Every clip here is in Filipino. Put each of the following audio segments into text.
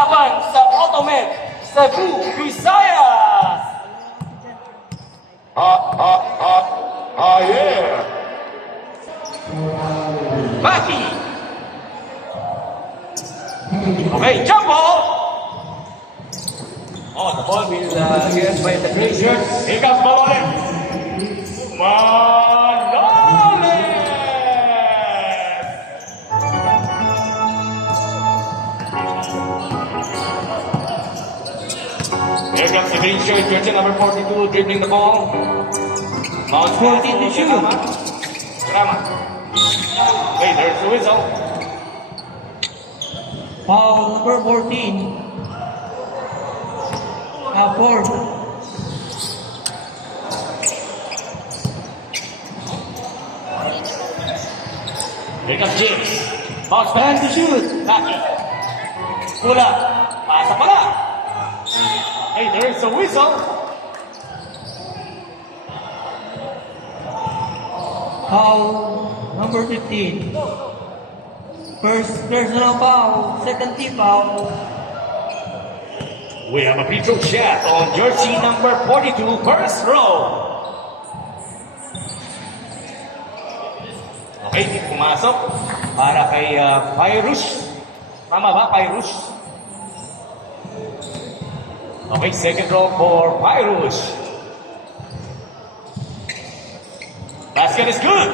laban sa Automed Cebu, Visayas. Yeah. Maki. Okay, jump ball. Oh, the ball will get by the green shirt. Here comes Maloles. Maloles! Here comes the green shirt, jersey number 42, dribbling the ball. Bounce 14 to shoot. Drama. Wait, there's the whistle. Foul number 14. Four. Here comes James. Bounce back to shoot. Maki. Pula. Pasa pala. Hey, there's a whistle. Foul number 15. First personal foul, second team foul. We have a free throw shot on jersey number 42, first row. Okay, pumasok para kay Pyrus. Tama ba, Pyrus? Okay, second row for Pyrus. Basket is good.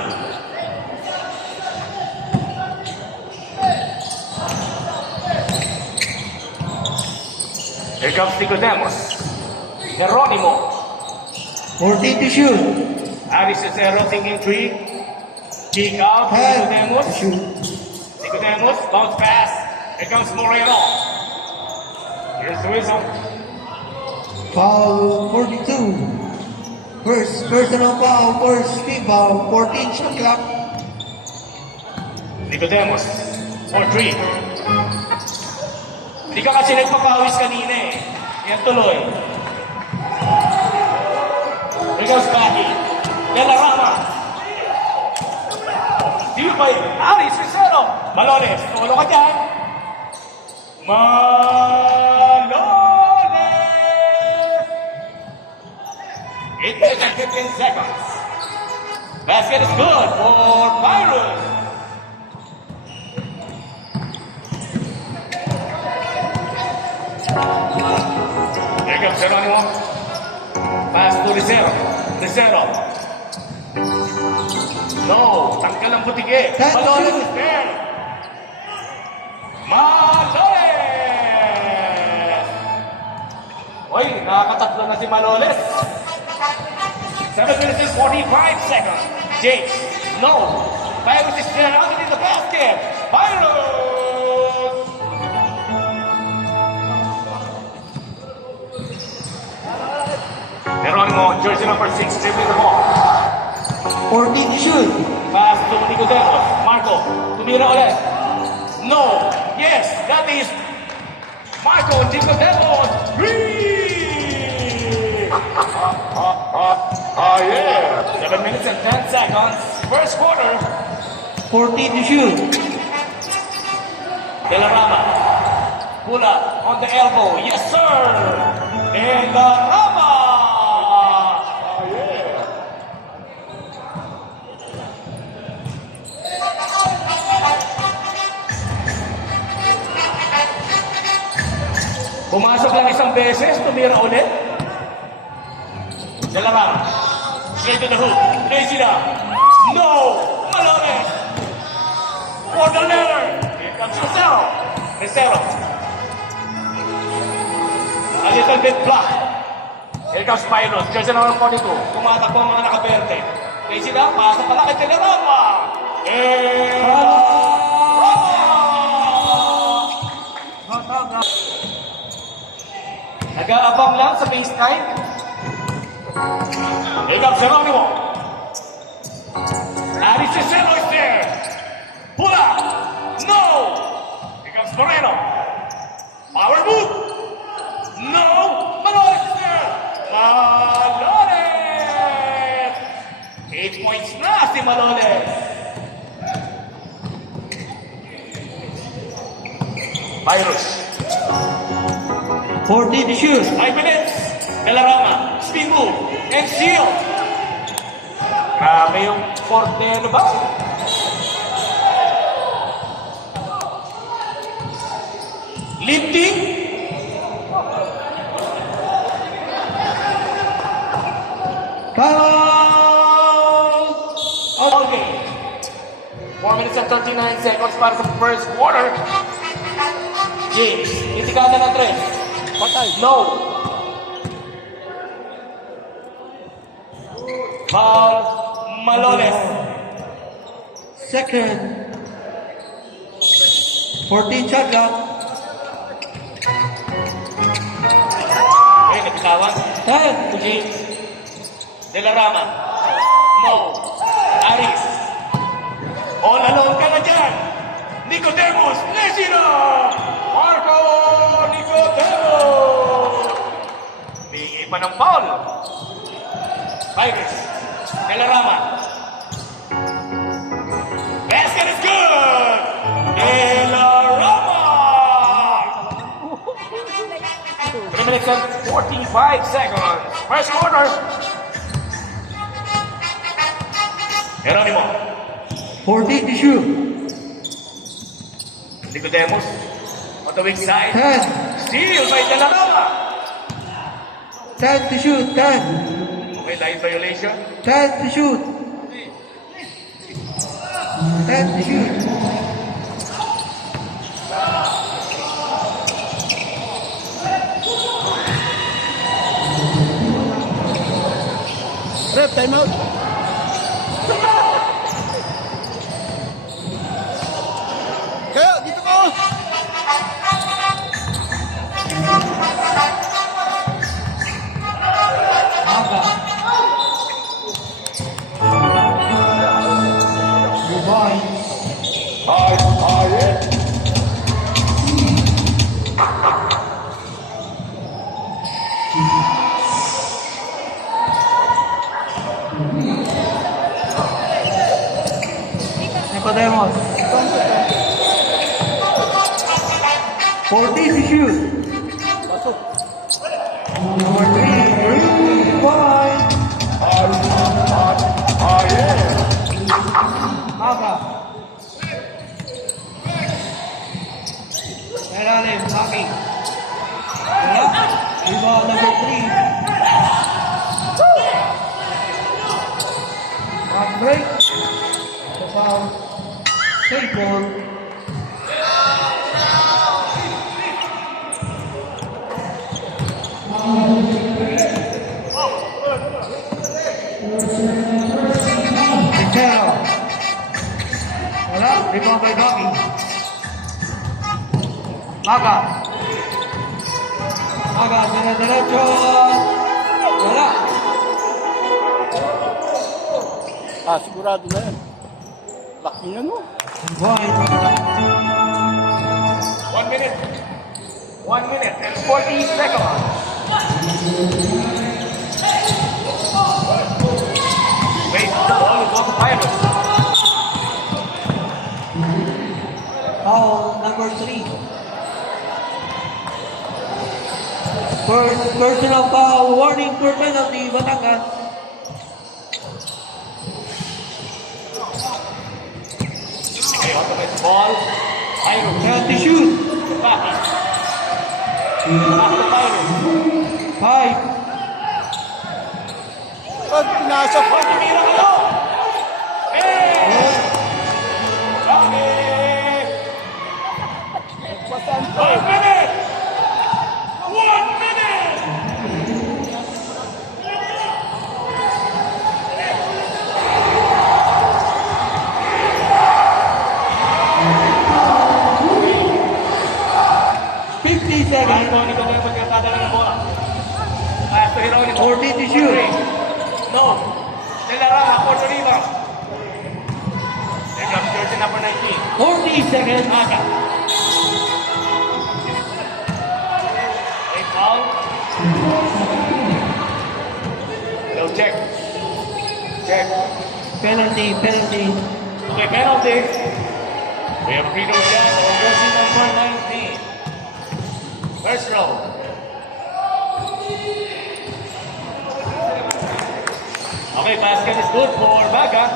Here comes Nicodemus. Geronimo. 14 to shoot. Aris Cicero thinking three. Kick out. 10 Nicodemus. to shoot. Nicodemus. Bounce pass. Here comes Moreno. Here's the whistle. Foul 42. First personal foul, first team foul, 14 shot clock. Nicodemus. For three. Hindi ka kasi nagpapawis kanina eh. Yan tuloy. Here goes Maki. Galarama. Steal by Aris Cicero. Maloles. Tulo ka dyan. Maloles. 8 minutes and 15 seconds. Basket is good for Pyrus. Here comes Geronimo. Pass to Rizero. Rizero. No. Tanggal ang butike. That's Maloles shoot. is there. Maloles! Oy, nakakatatlo na si Maloles. 7 minutes and 45 seconds. James. No. Pyrus is there. Out in the basket. Pyrus! Geronimo, jersey number 6, dribbling the ball. 14 to shoot. Pass to Nicodemus. Marco, tumira ulit. No. Yes, that is Marco Nicodemus. Three. Yeah. 7 minutes and 10 seconds. First quarter. 14 to shoot. Delarama. Pula on the elbow. Yes, sir. Delarama. Pumasok lang isang beses, tumira ulit. Delarama. Straight to the hoop. Lazy na. No! Maloles! For the letter. Here comes Rizero. Rizero. A little bit block. Here comes Pyrus. Jersey number 42. Tumatakbo ang mga nakaberte. Lazy na. Pasa pala kay Delarama. Nag-aabang lang sa baseline. Here comes Geronimo. Aris Cicero is there. Pula. No. Here comes Moreno. Power move. No. Maloles is there. Maloles. 8 points na si Maloles. Pyrus. 14 to shoot. 5 minutes. Delarama, spin move, and shield. Grabe yung portero ba? Lifting. Foul! Okay. 4 minutes and 39 seconds para sa first quarter. James, itikada ng 3. Patay. No. Foul, Maloles. Second. 14 shot clock. Okay, nagkatawan. 10 to James. Delarama. No. Aris. All alone ka na dyan. Nicodemus Nesina. Marco Nicodemus. Bingi pa ng foul. Iris. Delarama. Basket is good. Delarama. 3 minutes and 45 seconds. First quarter. Geronimo. 14 to shoot. Nicodemus. On the weak side. 10. Steal by Delarama. 10 to shoot. 10. Okay, line violation. 10 to shoot. 10 to shoot. Ref, time out. Kaya, dito ko. Aga. Revive. Nicodemus. 14 to shoot. Pasok. Number 3. Revive. Aga. Ilalim, Maki. Wala. Rebound number 3. On break. The foul. Take ball. Quintero. Wala. Rebound by Maki. Maga. Maga, dire-diretso. Wala. Ah, sigurado na yan. Laki na no. Point. 1 minute. 1 minute and 40 seconds. Wait, the ball is on fire. Foul number 3. First personal foul. Warning for penalty. Batangas. Bottom is ball. Iron. 10 to shoot. Back. Back to Iron. 5. Pag pinasa pa. Pagkimira kayo! Eh! Okay! Pasan pa. 1 minute! 1 minute! Seconds. Marco Nicodemus nagtatadala ng bola. Pass to Geronimo. 14 to shoot. No. Delarama for the rebound. They got jersey number 19. 40 seconds. Aga. A foul. No check. Check. Penalty. Okay, penalty. We have free throw shot on jersey number 19. First row. Okay, basket is good for Baga.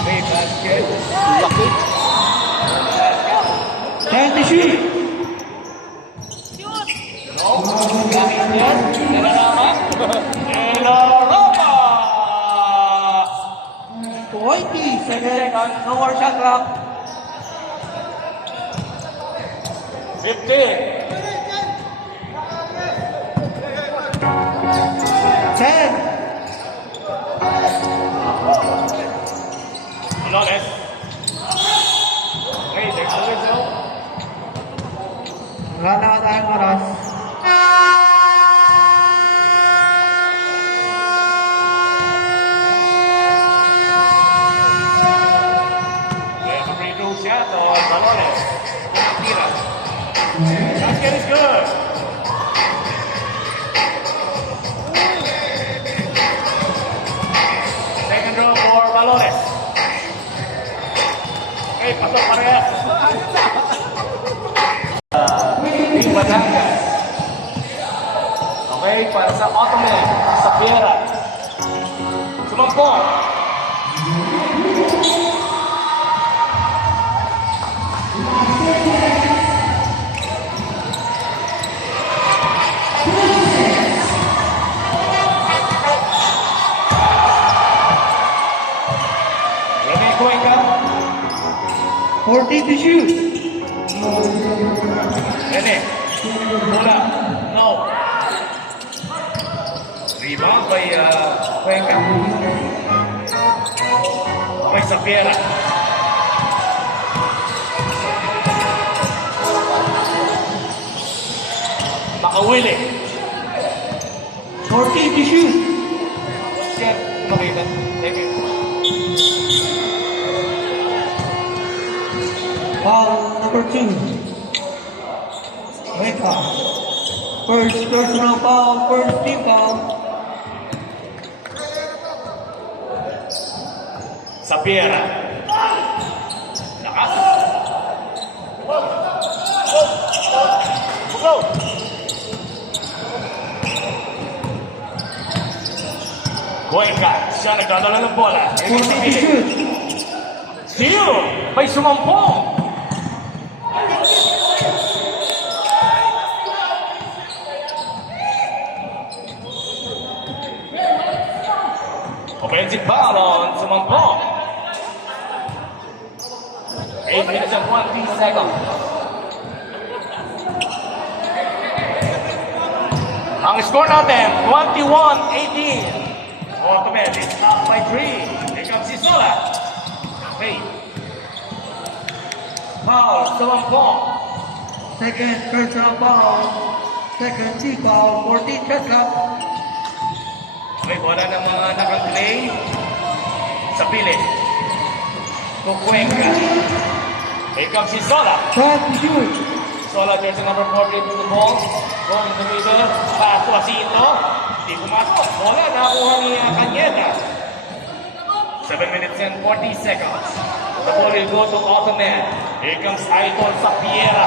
Okay, basket. Laki. 10 to shoot. No, gamit yan. Nanarama. Nanarama! 20 seconds. No more shot clock. 15. 10. Flawless. Okay, there's the whistle. Wala na tayong oras. We have a free throw shot on Balones. Tira. Basket is good. Second row for Balones. Okay, pasok parehas. Team Batangas. Okay, para sa Ottoman, sa Piera. Sumampong. Rene Cuenca. 40 to shoot. Rene. Bola. No. Rebound by Cuenca. Okay, sa Piera. Makawili. 40 to shoot. Siya, makita. Thank you. Foul number 2. Wake up. First personal foul, first team foul. Sa Piera. Lakas. Go! Cuenca. Siya nagdadala ng bola. 40 to shoot. Steal! May sumampong! Offensive foul on Sumampong. 8 minutes and 1 seconds. Ang score natin, 21-18. Ottoman is up by 3. Here comes Sisola. Okay. Foul, Sumampong. Second personal foul. Second team foul, 14 shot clock. Okay, bola ng mga nakaklay sa pilit. Kukuenka. Here comes Sisola. 12 to shoot. Sola jersey number 40 to the ball. Going to the middle. Pass to Asito. Hindi pumasok. Bola nakuha ni Cañeta. 7 minutes and 40 seconds. The ball will go to Ottoman. Here comes Aiton Sapiera.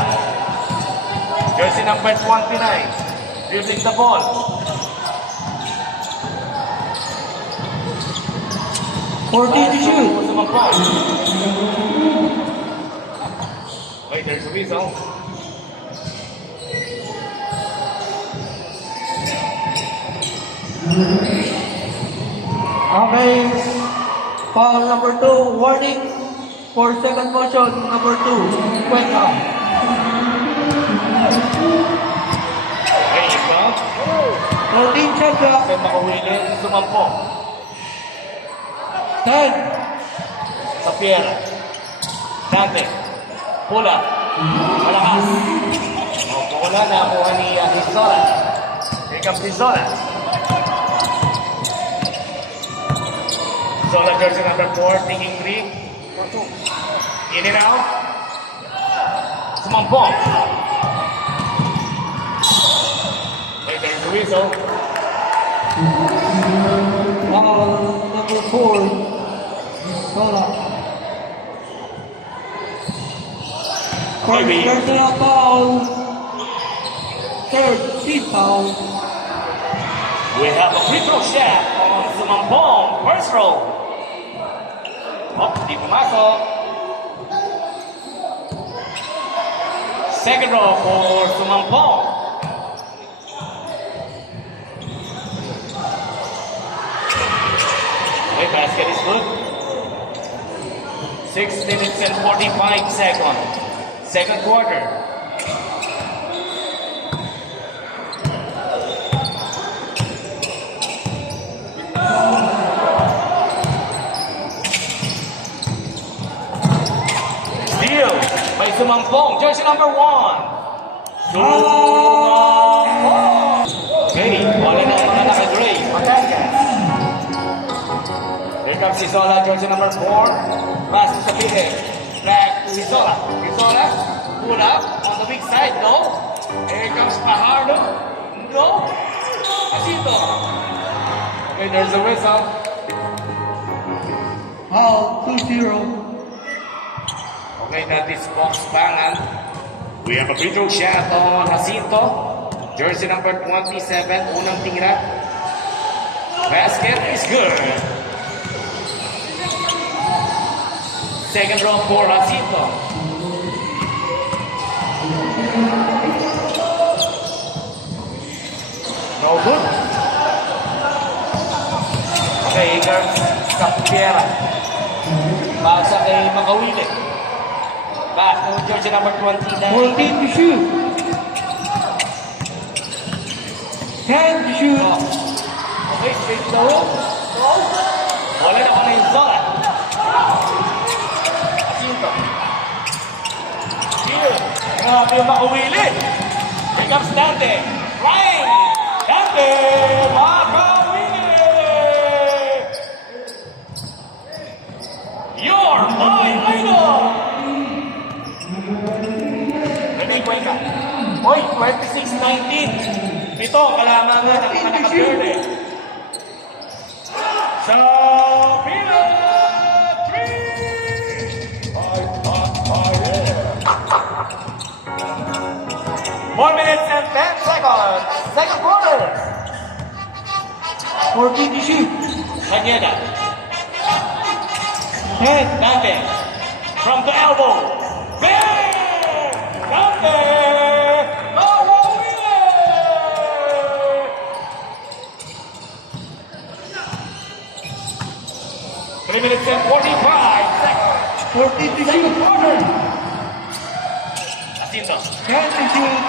Jersey number 29. Dribbling the ball. Fourteen to shoot. Wait, there's a whistle. Okay. Foul number 2, warning for second motion number 2. Went up. Okay, inbound. 14 shot clock. Then makawili, sumampo. 10. Sa Piera. Dante. Pula. Malakas. Pula na kuha ni Hizola. Here comes Hizola. Hizola jersey number 4, taking 3. In and out. Sumampong. Okay, there's the whistle. Foul number 4. Sola. First Maybe. personal foul. Third team foul. We have a free throw shot on Sumampong. First row. Oh, di pumasok. Second row for Sumampong. Okay, basket is good. 6 minutes and 45 seconds. Second quarter. Steal by Sumampong, jersey number 1. Sumampong! Okay, wala na ang mga naka-gray. Batangas. Here comes Isola, jersey number 4. Pass to Sapile. Back to Isola. Isola, pull up on the big side. No. Here comes Pajardo. No. Casito. Okay, there's a whistle. Foul 2-0. Okay, that is Fox Bangan. We have a free throw shot on Jacinto. Jersey number 27, unang tira. Basket is good. Second row for Jacinto. No good. Okay, Igor Capiera. Basa kay Makawili. Pass to jersey number 29. 14 to shoot. 10 to shoot. Oh. Okay, straight to row. Wala na kung yung zone. Jacinto. Here. Grabe yung Makawili. Here comes Dante. Right. Dante Makawili. You're my idol. Nabigway ka. Oy, 26-19. Ito, kalamangan ng mga nakapirde. Sa Pila 3! 4 minutes and 10 seconds. Second quarter. 14 to shoot. Kanyeda. 10. Dante. From the elbow. Bang! Dante! Makawili! 3 minutes and 45 seconds. 14 to Second shoot. quarter. Jacinto. 10 to shoot.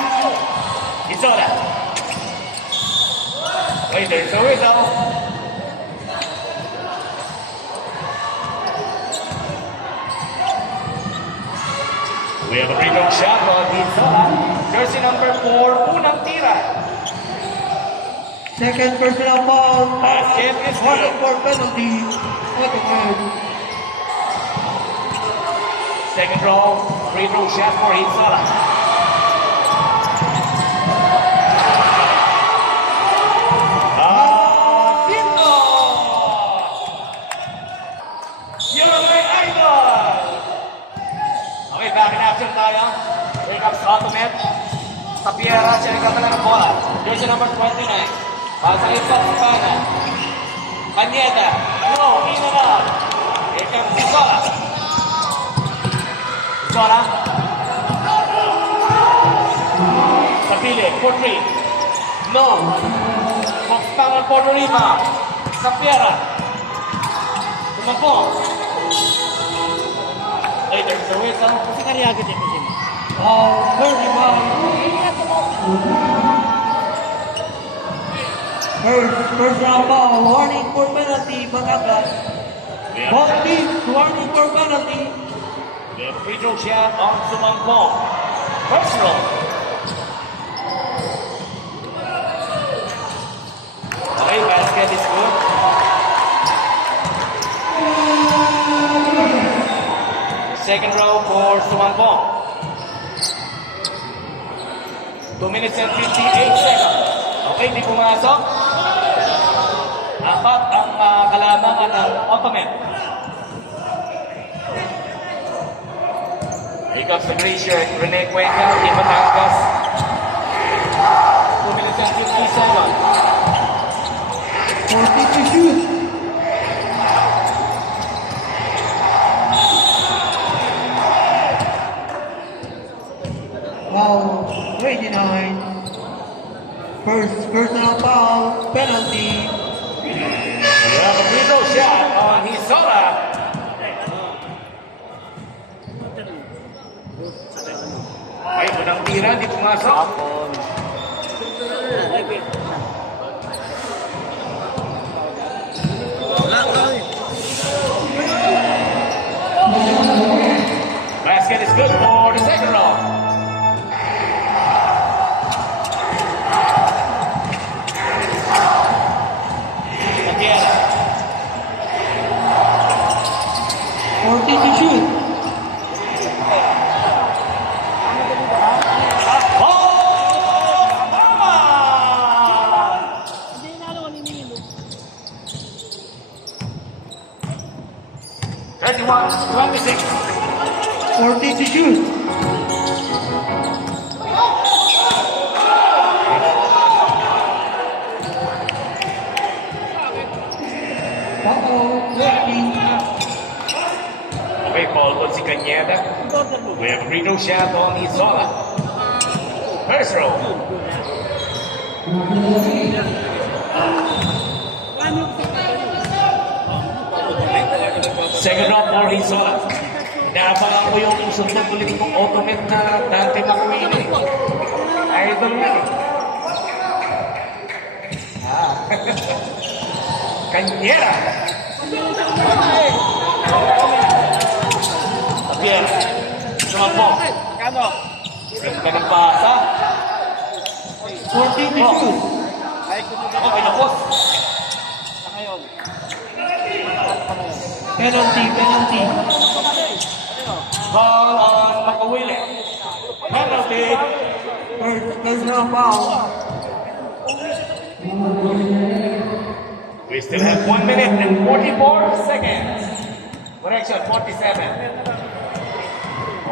Isola. Wait, there's a whistle. We have a free throw shot on Isola. Jersey number 4, unang tira. Second personal foul. Basket is Quarter good. for penalty. Second. Second row, free throw shot for Isola. Jacinto! You're my idol! Okay, back in action tayo. Here comes Automet. Sa Piera, siya nagkatala ng bola. Jersey number 29. Pasa kay Fox Bangan. Kanyeda. No, in and out. Here comes Isola. Isola. Sa pili, for 3. No. Fox Bangan for the rebound. Sa Piera. Tumapo. Later, sa whistle. Kasi kariagad yung kasi. Foul 31. First personal foul. Warning for penalty. Batangas. Both teams warning for penalty. The free throw shot on Sumampong. First row. Okay, basket is good. Second row for Sumampong. 2 minutes and 58 seconds. Okay, di pumasok. Apat ang kalamangan ng Automet. Here Here comes the gray shirt, Rene Cuenca, Team Batangas. 2 minutes and 50 seconds. 40 to shoot. Foul 29. First personal foul, penalty. We have a free throw shot on Hisola. Ay, unang tira, di pumasok. Basket is good for the second round. Again. 40 to shoot. Oh! Mama! 31-26. 40 to shoot. Uh-oh, 50. Okay, ball on si Cañeda. We have a free throw shot on Isola. First row. Second round for Isola. Naabangan ko yung sunod ulit kong automate na Dante Macuino. Idol yan eh. Cañera. Javier. Sumampo. Ganda ng pasa. 40 to shoot. Ako, pinapos. Penalty, penalty. Ball on Makawili. Penalty. First personal foul. We still have 1 minute and 44 seconds. Correction, 47.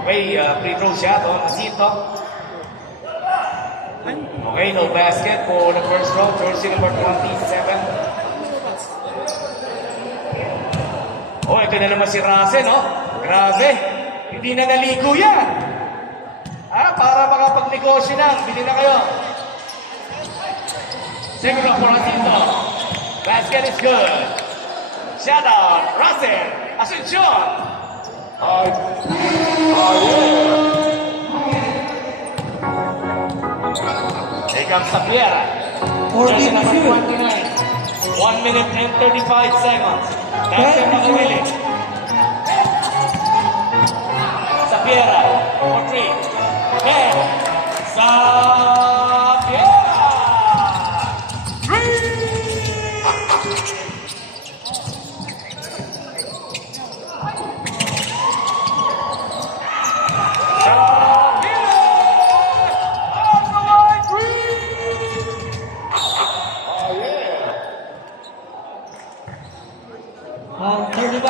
Okay, free throw shot on Jacinto. Okay, no basket for the first row. Jersey number 27. Oh, ito na naman si Rase, no? Grabe. Hindi na naligo yan. Para makapagnegosyo na. Bili na kayo. Second row for Jacinto. Basket is good. Shut out. Russell. Asuncion. Oh, yeah. Here comes Sapiera. 40 Jersey to number shoot. 29. 1 minute and 35 seconds. Dante Macuili. Sapiera. For 3. And Sapiera. 35.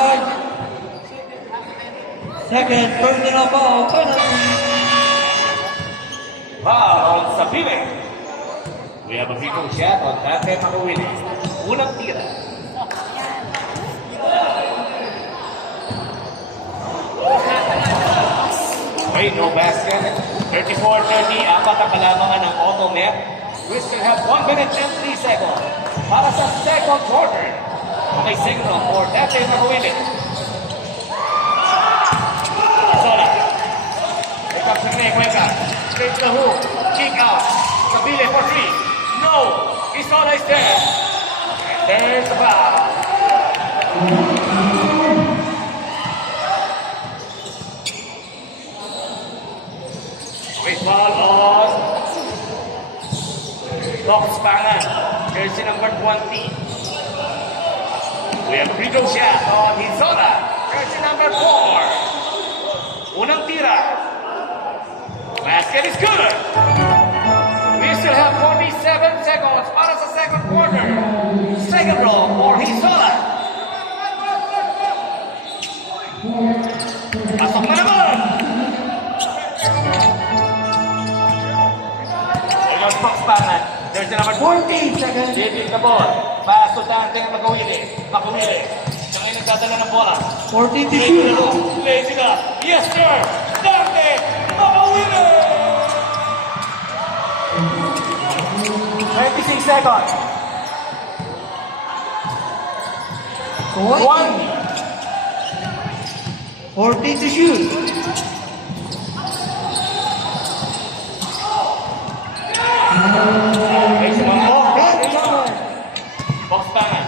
Second personal foul, penalty. Foul on Sapive. We have a free throw shot on Dante Macuili. Unang tira. Okay, no basket. 34-30, apat ang kalamangan ng Automet. We still have 1 minute and 3 seconds para sa second quarter. Okay, signal for Dante Macuili. Sola. Here comes Rene Cuenca. Straight to the hoop. Kick out. Sabile for 3. No. Isola is there. And there's the foul. With foul on Doc Spangan. Jersey number 20. We have a free throw shot on Isola. Jersey number 4. Unang tira. Basket is good. We still have 47 seconds para sa second quarter. Second roll for Hisola. Pasok na naman. seconds. David the ball. Pass to Dante ang Makawili. Makawili. Siya ngayon nagdadala ng bola. 40 to Play shoot. to the play sila. Yes, sir! Dante! Makawili! 26 seconds. One. 40 to shoot. Okay, sumampo. Box bangan.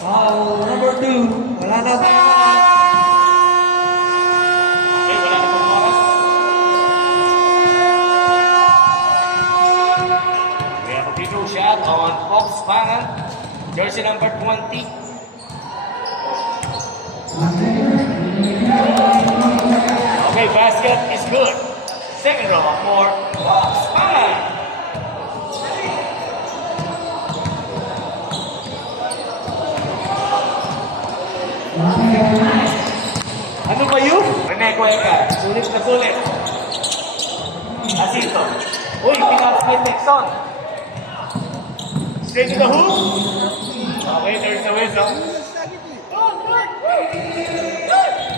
Foul number 2. Wala na. Okay, wala na pang oras. We have a free throw shot on Fox Bangan. Jersey number 20. Okay, basket is good. Second row for Fox Bangan. Ano ba yun? Rene Cuenca. Sulit na sulit. Asito. Uy, pinasok kay Texon. Straight to the hoop. Okay, there's a whistle.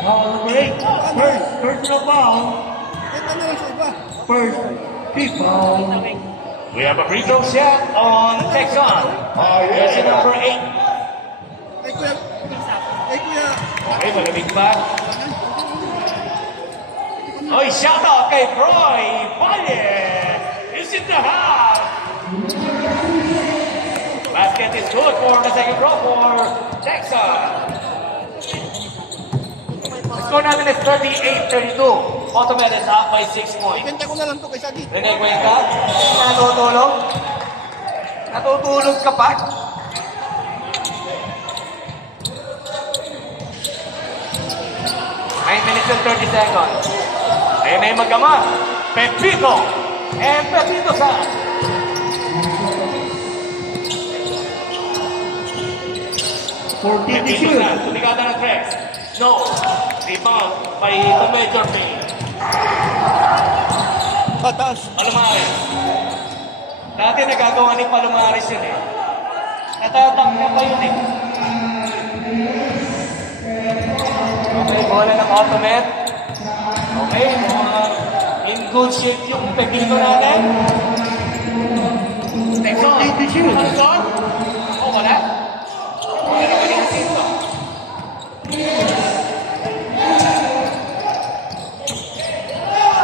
Foul number 8. Personal foul. First. Fifth foul. We have a free throw shot on Texon. Jersey number 8. Okay, malamig pa. Oy, shout out kay Roy Valle. Is in the house. Basket is good for the second row for Texas. The score natin is 38-32. Automatic is up by 6 points. Ibenta ko na lang to kay Sagi. Rene Cuenca, natutulog? Natutulog ka pa? Nine minutes and 30 seconds. Ay may magama. Pepito. And Pepito sa 40 to Pepito shoot. sa tuligada ng Trex. No. Rebound by the major team. Pataas. Palomares. Dati nagagawa ni Palomares yun eh. Natatak na pa yun eh. Okay, bola ng Automet. Okay, in good shape yung Pepito natin. Texon. 40 to shoot. Texon. Oh, wala. Wala naman yung asinto.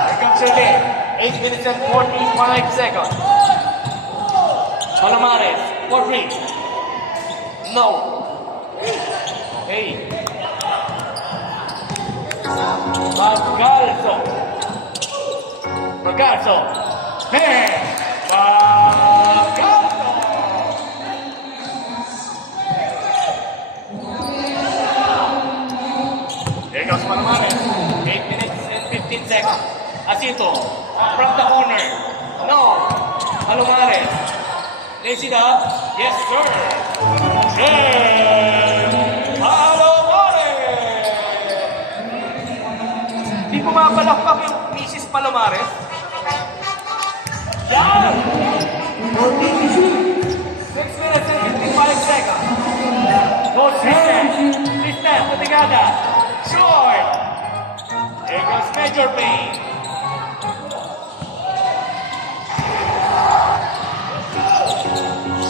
Here comes Shirley. 8 minutes and 45 seconds. Palomares, for free. No. Okay. Magcalzo. Magcalzo. Hey! Magcalzo! There goes Palomares. 8 minutes and 15 seconds. Asito, from the corner. No. Palomares. Lays it up. Yes, sir. Yes! Palomares! Di pumapalakpak yung Mrs. Palomares. Yan! 40 to shoot. 6 minutes and 55 seconds. Goes Tristan. Tristan, Tutigada. Short. There goes Major Payne.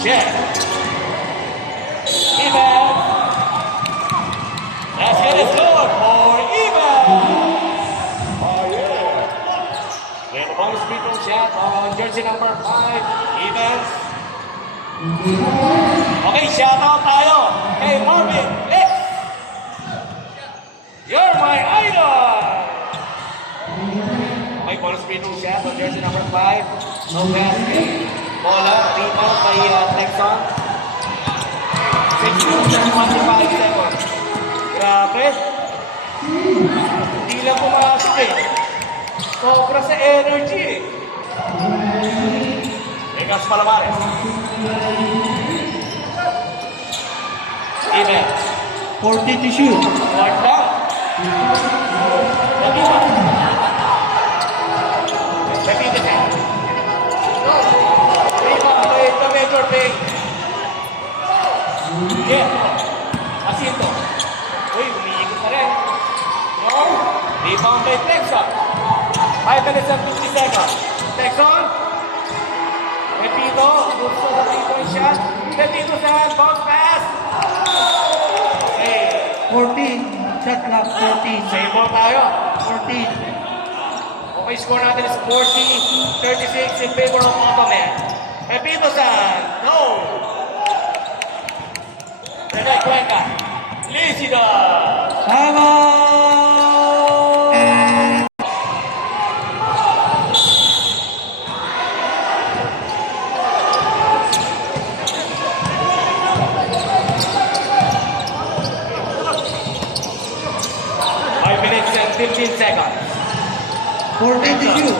Chef. Ivan. Basket is good for Ivan. Oh, yeah. We have a bonus free throw shot on jersey number 5, Evans. Okay, shout out tayo kay Marvin X. You're my idol. Okay, bonus free throw shot on jersey number 5. No basket. Bola, rebound by Texon. 6 minutes and 25 seconds. Grabe. Hindi lang pumasok eh. Sobra sa energy eh. Vegas Palomares. Even. 40 to shoot. Fourth down. Lagi ba? Pepito. Rebound by the Major Pay. Jacinto. Uy, umiikot na rin. No. Rebound by Texon. 5 minutes and 50 seconds. Texon. Pepito. Gusto sa 3-point shot. Pepito sa bounce pass. Okay. 14. Shot clock, 14. Same ball tayo. 14. Okay, score natin is 40-36 in favor of Ottoman. Pepito-san, no! Rene Cuenca, Lícida! Time out! 5 minutes and 15 seconds. 14 to shoot.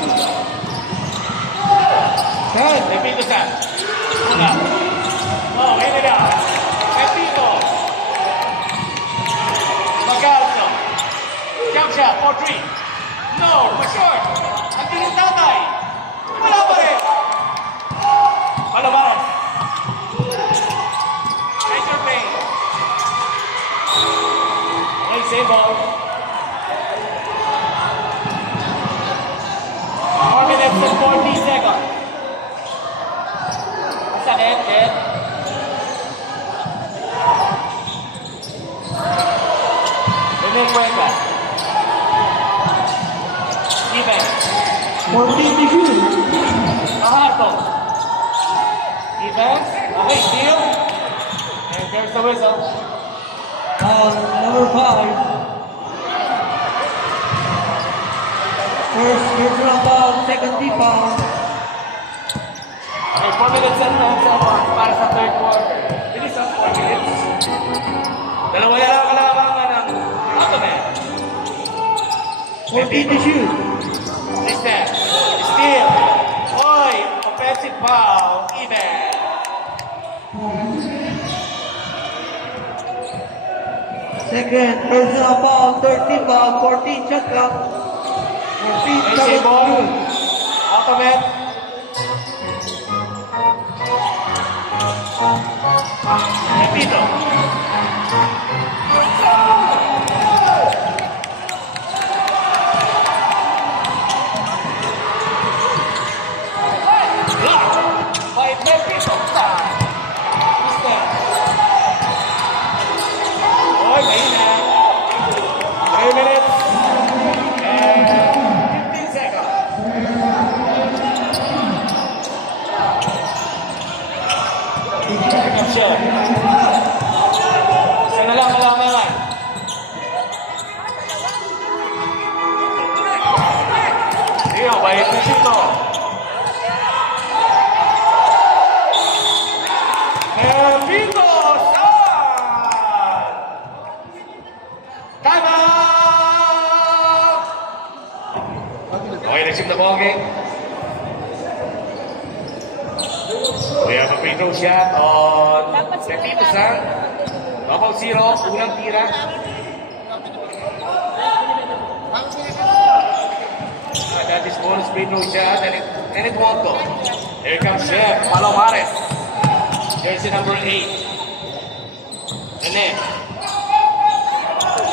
Shot. Pepito-san, una. No, viene ya. Pepito. Magalso. Jump shot for 3. No, ma-short. Ang tingin tatay. Wala pa rin. Palabaras. Major Pay. Okay, same ball. 4 minutes and 40 seconds. Sakit, Ed. Rene Cuenca. Steven. 14 to shoot. Fajardo. Defense. Okay, steal. And there's the whistle. Foul number 5. First personal foul, second team foul. Okay, 4 minutes and 10 seconds para sa third quarter. Bilis ang 4 minutes. Dalawa na lang kalabangan ng Ottoman. 14 to shoot. Listen. Steal. Oy, offensive foul. Even. Second personal foul, 13 foul, 14 shot clock. 14 Okay, shot same ball. shoot. Ottoman. Pepito. Block by Pepito. Listen. Oy, mahina. 3 minutes and 15 seconds. Pick up shot. Isa na lang kailangan. Rio, bayit na dito. Pepito shot! Time out! Okay, resume the ball game. We have a free throw shot on Pepito-san. Double zero, unang tira. That is bonus free throw shot and it won't go. Here comes Chef Palomares. Jersey number 8. Rene.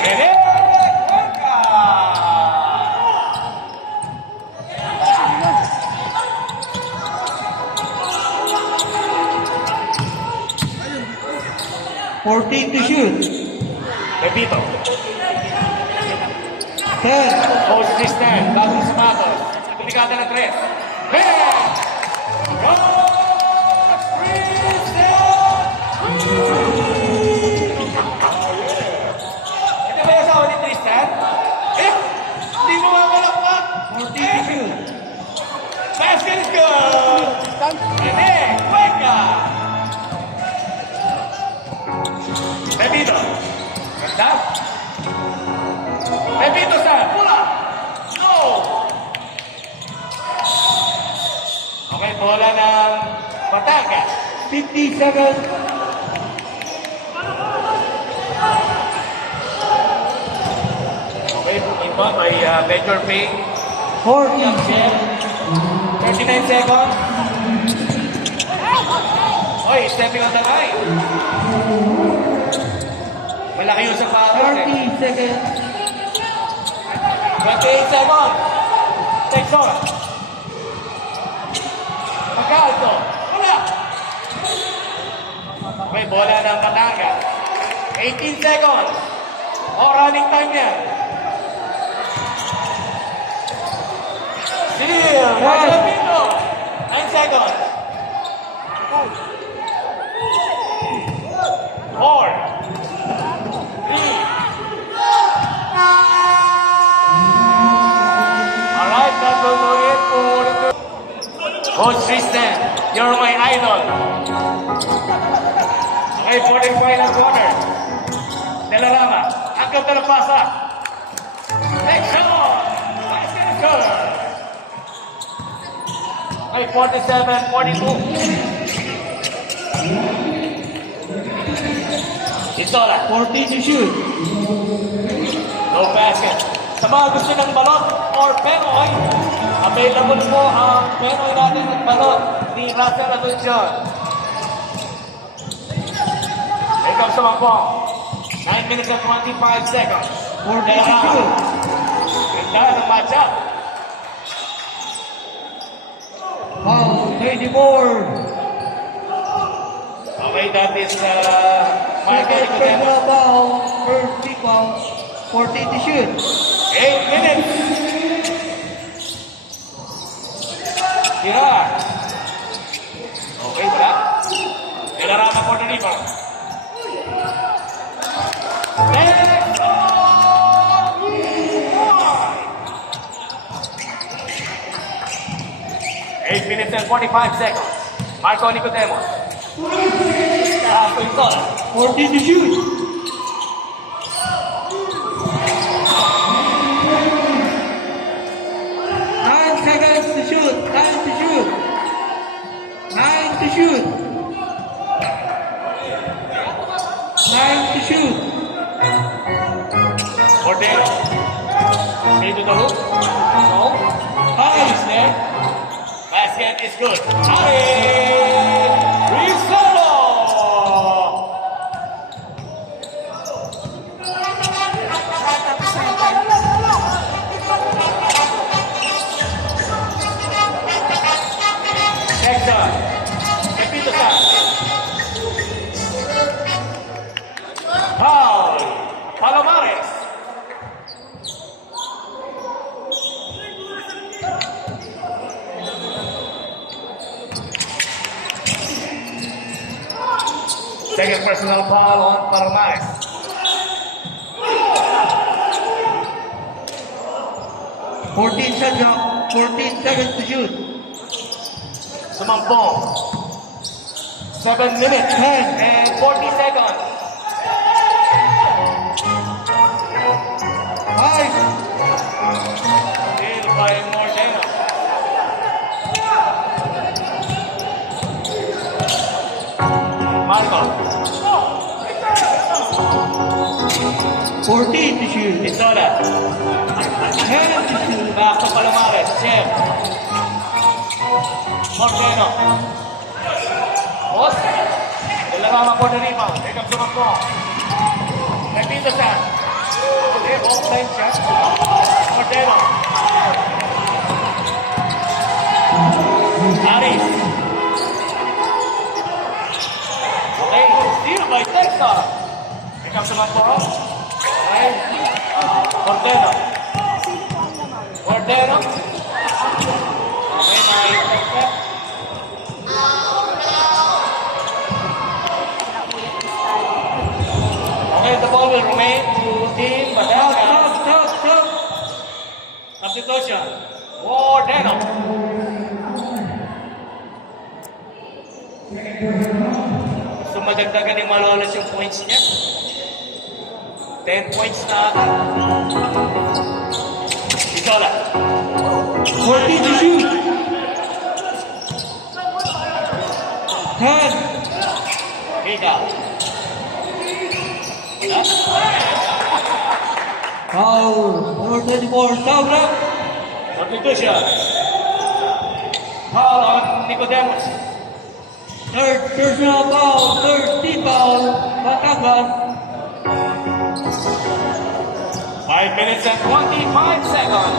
Rene! Cuenca! 14 to shoot. Pepito. 10. Post this time. Bagong sapatos. Aplikada na 3. Hey! Ross Christian! Ito ba yung asawa ni Tristan? Eh! Hindi mo mamalakpak! 14 to shoot. Basket is good! Rene! Cuenca! Pepito. Ganda. Pepito sa pula. No! Okay, bola ng Batangas. 50 seconds. Okay, iba may Major Pay. 40. Chef. 39 seconds. Oy, stepping on the line. Malaki yung sapatos eh. 30 seconds. 28 seconds. Texon. Magkalto. Wala. May bola ng Batangas. 18 seconds. O, running time yan. Steal. Magkalapito. 9 seconds. 4. 3. Alright, that will do it for Coach Tristan, you're my idol. Okay, 45 ang quarter. Delarama, angkat na pasa. Next shot! Basket is good. Okay, 47, 42. Isola. 40 to shoot. No basket. Sa mga gusto ng balot or penoy, available po ang penoy natin at balot ni Russell Asuncion. Here comes the Mangpong. 9 minutes and 25 seconds. 40 to shoot. Ganda ng matchup. Foul 34. Okay, that is Michael Second Nicodemus. personal foul. First team foul. 40 to shoot. 8 minutes. Tira. Okay, wala. Nilarama po na rebound. Next on! 8 minutes and 45 seconds. Marco Nicodemus. Isola. 40 to shoot. 9 seconds to shoot. 9 to shoot. 9 to shoot. 9 to shoot. Cordero. Straight to the hook. No. Is there. Basket is good. Ari! Rizalo! Jackson. Repito sa. Foul. Palomares. Second personal foul on Palomares. Fourteen seconds. 14 seconds to shoot. Sumampong. 7 minutes 10. and 40 seconds. 5. Steal by Mordeno. Marco. 14 to shoot. Isola. 10 to shoot. Back to Palomares. Chef. Mordeno. Boss. Nilarama po na rebound. Here comes Sumampong. Nagdito sa. Okay, offline siya. Mordeno. Aris. Okay, steal by Texas. Here comes Sumampong. Okay. Mordeno. Mordeno. Okay, na-intercept. Okay, the ball will remain to Team Batangas. Stop. Substitution. Mordeno. Gusto madagdagan ni Malolos yung points niya. 10 points na ata. Isola. 14 to shoot. 10. Higa. Foul. Number 24. Foul up. Substitution. Foul on Nicodemus. Third personal foul, third team foul, Batangas. 5 minutes and 25 seconds.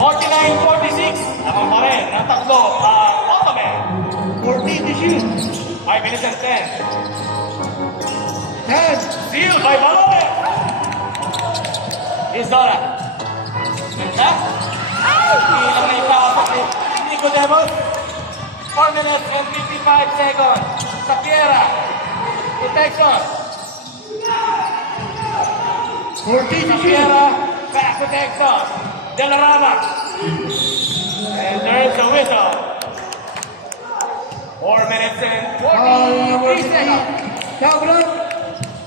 49-46. Naman pa rin ang tatlo ang Ottoman. 14 to shoot. 5 minutes and 10. 10. Steal by Balone. Isola. Ganda. Ilang na ipapot ni Nicodemus. 4 minutes and 55 seconds. Sa Piera. Protection. 14 to shoot. Piera. Back to Texas. De La Rama. And there's the whistle. 4 minutes and Foul number 43 seconds. 15. Sabron.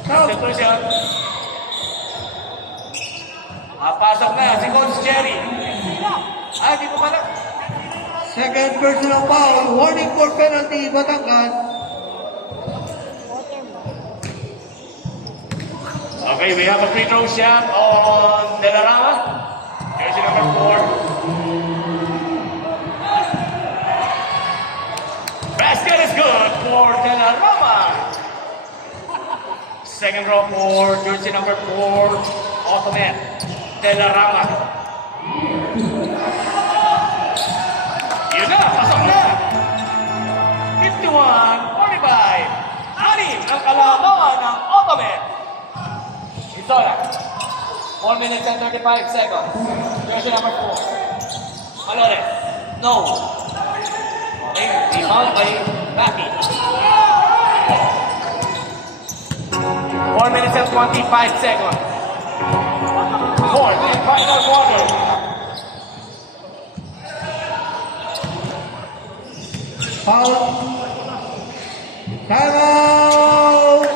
Foul. Substitution. Pasok na si Coach Jerry. Di ko pala. Second personal foul, warning for penalty, Batangas. Okay, we have a free throw shot on De La Rama. Jersey number 4. Basket is good for De La Rama. Second row for jersey number 4, Ottoman. De La Rama. Yun na, pasok na. 51-45. Anim ang kalaban ng Ottoman. Isola. 4 minutes and 35 seconds. Jersey number 4. Malone. No. Okay, rebound by Baki. 4 minutes and 25 seconds. 4 and final quarter. Foul. Time out.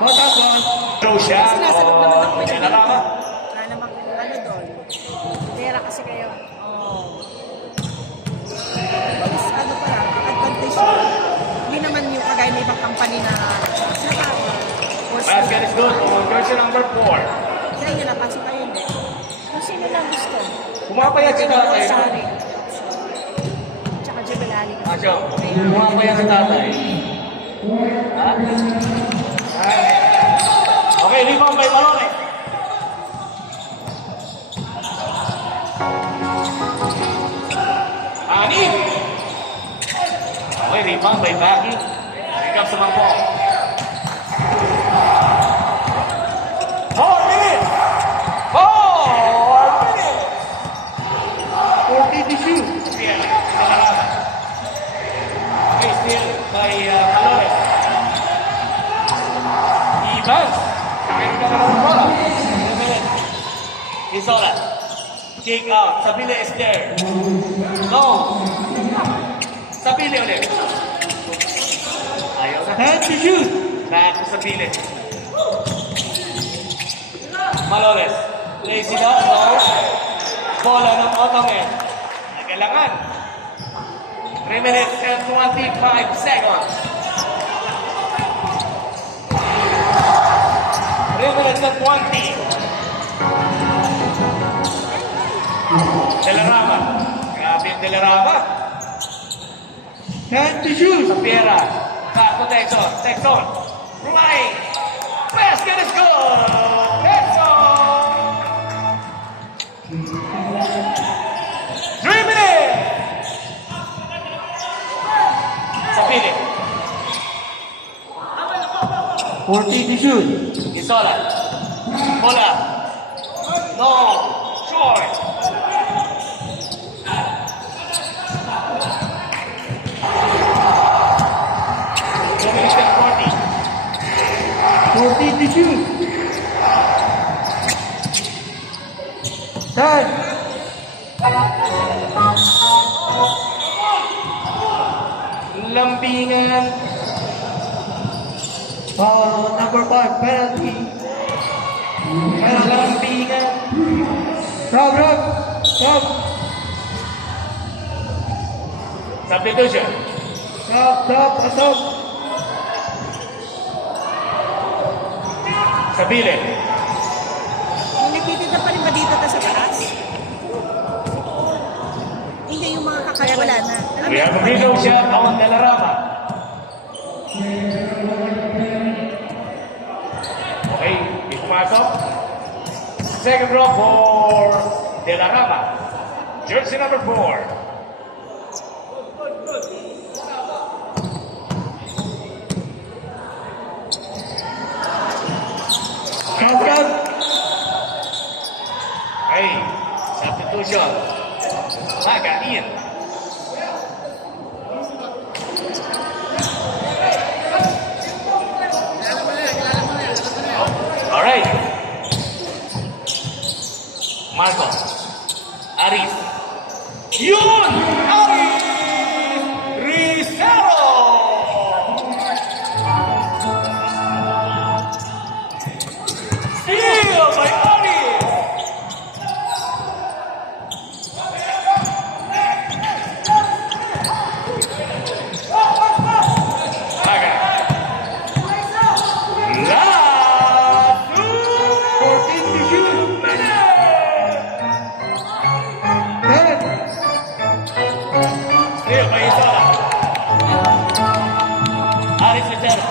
Batangas. Throw shot Sinasagot naman ako on De La Rama. Wala namang ano doon. Pera kasi kayo. Is ano pa lang, advantage mo. Hindi naman yung kagaya ng ibang company na Basket is good on jersey number 4. Sa inyo napasok kayo hindi. Kung sino lang gusto. Pumapayat si tatay. Sorry. Tsaka Jebelali kasi. Asyo, pumapayat si tatay. Ha? Okay, rebound by Malone. Anim. Okay, rebound by Baki. Pick up sa mga ball. 4 minutes! 4 minutes! 40 to shoot. Steal. Okay, steal by Malone. Evans. Meron ka na ng bola. 2 minutes. Isola. Kick out. Sabile is there. No. Sabile ulit. Ayaw na. 10 to shoot. Back to Sabile. Malores. Lazy daw. No. Bola ng Ottoman. Nagalangan. 3 minutes and 25 seconds. 3 minutes and 20. De La Rama. Grabe yung De La Rama. 10 to shoot. Piera. Back to Texon. Texon. Right. Basket is good. Texon. 3 minutes. Sa pili. 40 to shoot. Isola. Bola. No. Short. Minutes and 40. 40 to shoot. 10. Lambingan. Foul number 5, penalty. Penalty. Lambingan. Sabron. Sub. Substitution. Sub. Sabile. Yung nagtitinda pa rin ba dito sa taas? kaya wala na. We have a video shot on De La Rama. Okay, di pumasok. Second row for De La Rama. Jersey number 4. Countdown. Hey, substitution. Maga, Ian. All right. Marco. Aris. Yun! Aris! Rizero! Steal by Aris! Maga. Latu! 14 to shoot. 10. Steal by Isola. Aris Rizero.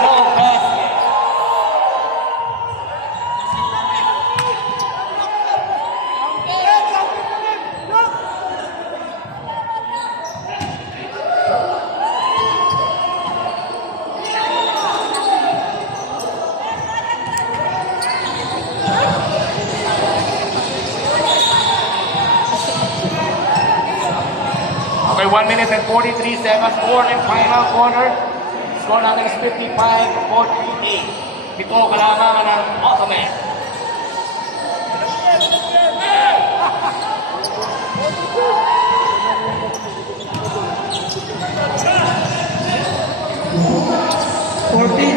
No basket. Okay, 1 minute and 43 seconds. Fourth and final quarter. Score natin is 55-48. Ito kalamangan ng Ottoman.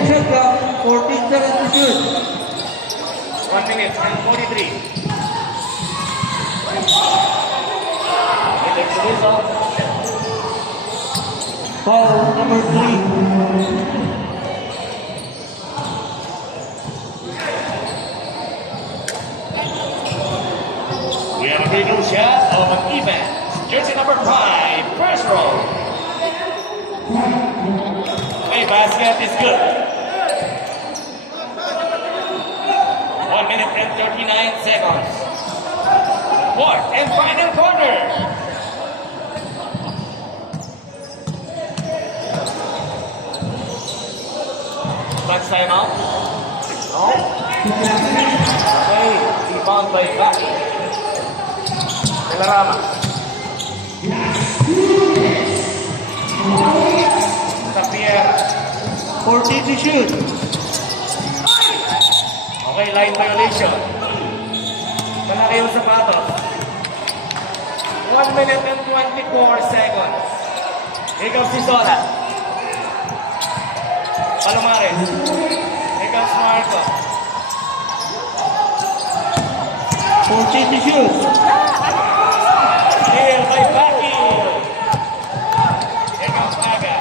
Shot clock. 14 seconds to shoot. 1 minute and 43. Okay, let's do this all. Foul number 3. We have a very good shot of an Evans. Jersey number 5, first row. Hey, basket is good. 1 minute and 39 seconds. Fourth and final quarter. Clutch timeout. No? Okay, rebound by Baki. De La Rama. Tapier. 14 to shoot. Okay, line violation. Malaki yung sapatos. 1 minute and 24 seconds. Here comes si Sola. Palomares. Here comes Marco. 14 to shoot. Steal by Baki. Here comes Maga.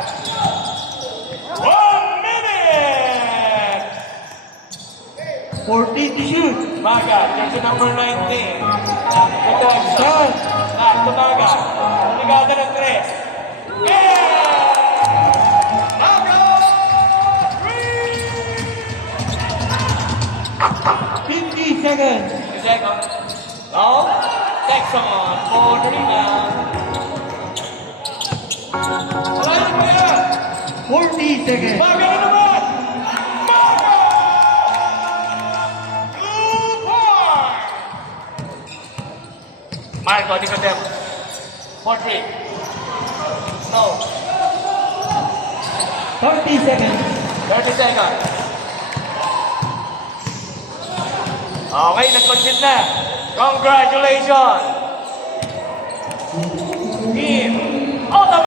1 minute! 14 to shoot. Maga, jersey number 19. Ito, Shot. to Maga. Ligada ng 3. Yeah! Maga! 50 seconds. 3 seconds. Now, Texon for the rebound. Malayo pa yan! 40 seconds. Maga na naman! Maga! 2 points! Marco, Nicodemo. 4-3. No. 30 seconds. 30 seconds. Okay, nag-concede na. Congratulations! Team Ottoman!